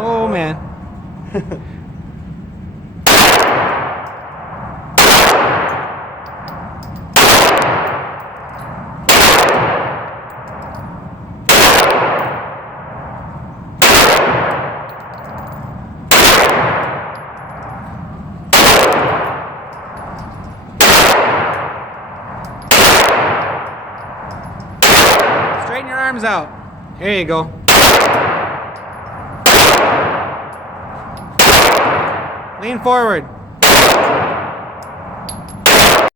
Oh man. Straighten your arms out. There you go. Lean forward.